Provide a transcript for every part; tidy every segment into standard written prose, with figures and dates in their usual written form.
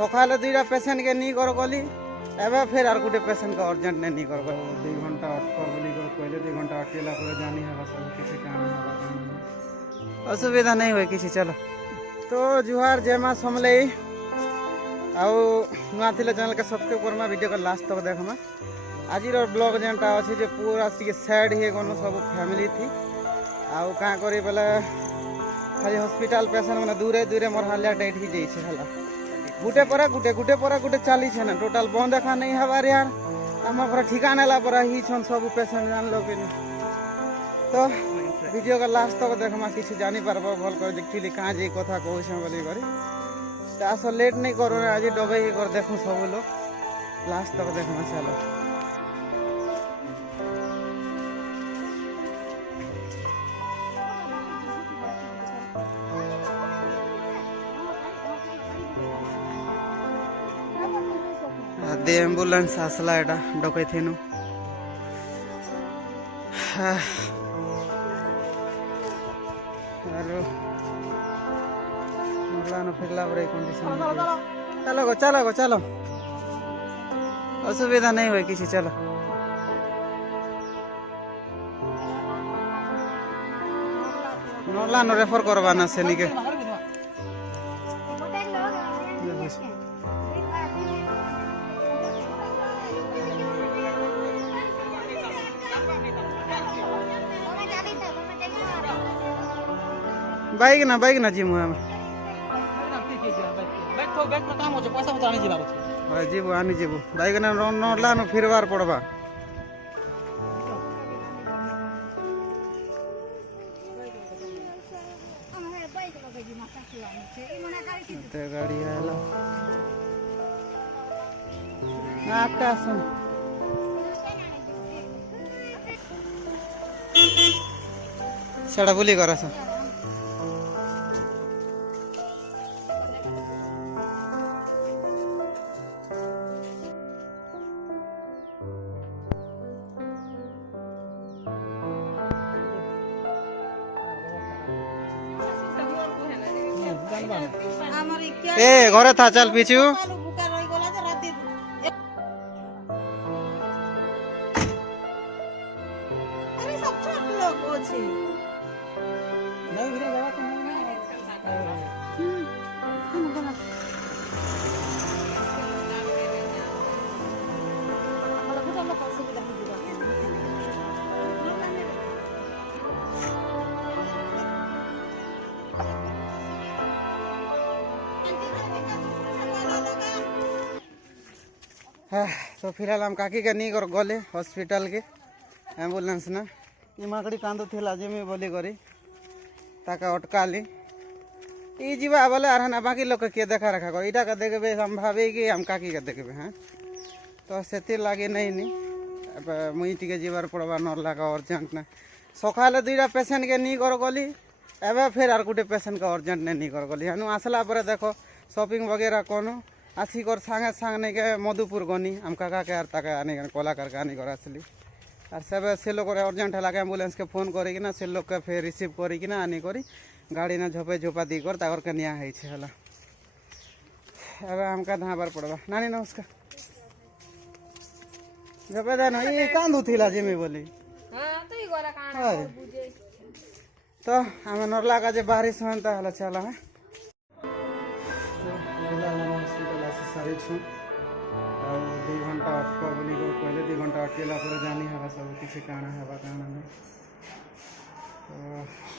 सकाले दुईटा पेसेंट के नहीं कर गली एवं फिर आर गोटे पेसेंट का अर्जेंट नहीं कर 2 घंटा अटक बोली कहले 2 घंटा अटकेला पर जानी है सब किसी असुविधा नहीं हुए किसी। चलो तो जुहार जय माँ समलई आउ नुआ थिले चैनल के सब्सक्राइब करमा वीडियो का लास्ट तक देखमा। आज ब्लॉग जेनटा अच्छे जे पूरा टी सैड ही गनु सब फैमिली थी आउ का करी बोले खाली हॉस्पिटल पेशेंट मैंने दूरे दूरे मोर हालिया डेट ही जाइए है गुटे पर गुटे चली ना टोटाल बंद देखा नहीं हबार यार आम पूरा ठिकाना ला पर ही छन सब पेशेंट जान लो कि तो वीडियो का लास्ट तक देखमा किसी जानी पारबो भल कर एक्चुअली कहाँ जे कथा कहूँ बोली करी आस लेट नहीं करो आज डबे ही कर देखूँ सब लोग लास्ट तक देखमा। चलो दे एम्बुलेंस आसला एटा डकई थेनु फिरला बड़े कंडीशन चलो गो चलो असुविधा नहीं हुई किसी। चलो नला रेफर करवाना से निके बाइक ना जी मुआ जीबू आनी जीबू बाइक ना नला न फिरवार पड़बा गाड़ी आला आकाश सेड़ा बुली करस ए घरे था चल पीछू तो फिलहाल हम काकी के नहीं कर गले हॉस्पिटल के एम्बुलेंस ना इमाकड़ी कांदू थिला जेमी बोली करी ताका अटकाली ई जीवा बोले आर ना बाकी लोग के देखा रखा कर इटा का देखबे हम भाबे कि हम काकी के देखबे हैं तो सेति लागे नहीं मुई टिके जीवार पड़वा नरला का अर्जेंट ना सकाले दुईटा पेसेंट के नहीं कर गली एवं फिर आर गोटे पेसेंट का अर्जेंट नहीं कर गली हेनु आसला पर देखो शॉपिंग वगैरह कोनो आसिक सांगे सांग नहीं के मधुपुर गनी आम काका के ताका आनी कलाकार के आनी कर आसली आर सब से लोग अर्जेंट है एम्बुलेंस के फोन करिकिना से लोग के फिर रिसीव करिकिना आनी करी गाड़ी ना झोपे झोपा दी कर ताकर के निया है हला एबे हमका धाबार पड़बा नानी नमस्कार झोपे देन ई कांदू थिला जेमी बोली हां तो ई गोला कांड बुझे तो हम नरला का जे बारिश होनता हला चला है सारी छू 2 घंटा अटक बोली कहले 2 घंटा अटकेला पर जानी है सब किसी काना है काना नहीं तो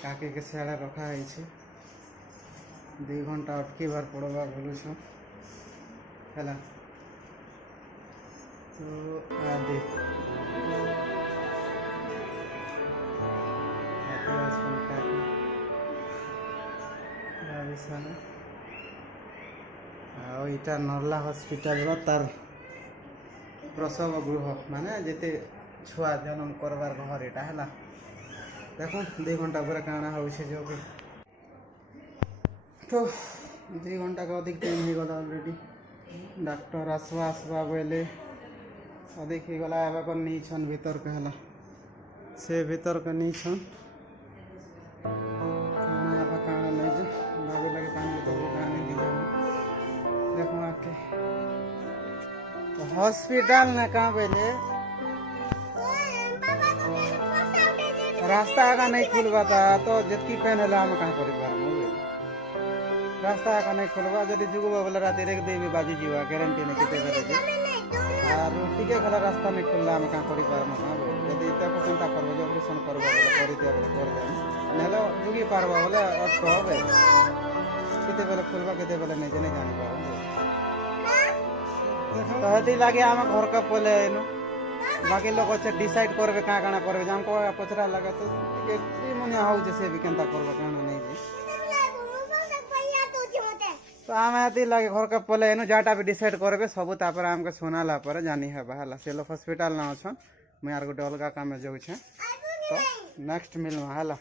काके के सियाड़ा रखा है 2 घंटा अटकी बार पड़वा बोलू छू है तो आदि इटा नरला हॉस्पिटल तार प्रसव गृह माने जेते छुआ जन्म करवार घर एटा है देखो 2 घंटा पर काना हो जो कि तो 2 घंटा का अधिक टाइम हो गला ऑलरेडी डॉक्टर आसवा बोले अधिक ही गला एवं कर नहीं छन भीतर के हला से भीतर के नहीं छन काना नहीं जो बाबू लगे पानी तो देखो आके हॉस्पिटल ना कहाँ पहले रास्ता आगा नहीं खुलवा था तो जितकी पेन है हम कहाँ करी रास्ता आगा नहीं खुलवा जब जुगवा बोले रात एक देवी बाजी जीवा गारंटी नहीं कितने बेरे और टिके खला रास्ता नहीं खुलला हम कहाँ करी पार कहाँ यदि तक चिंता करबो जो ऑपरेशन करबो बोले करी दिया बोले कर दे नेलो जुगी पारबो बोले अटको होबे किते बेले खुलवा किते बेले नहीं जाने जानी पारो तो हेती लागे हम घर का पले एनु बाकी लोग अच्छे डिसाइड करबे कहाँ कहाँ करबे हमको पचरा लगा तो टिके मुनिया हो जैसे भी केनता करबो कहाँ नहीं जी तो आम हेती लागे घर का पले एनु जाटा भी डिसाइड करबे सब तापर हमके सुनाला पर जानी है बहाला से लोग हॉस्पिटल ना अछन मैं यार गोटे अलगा काम में जाऊ छे तो नेक्स्ट मिल में हाला।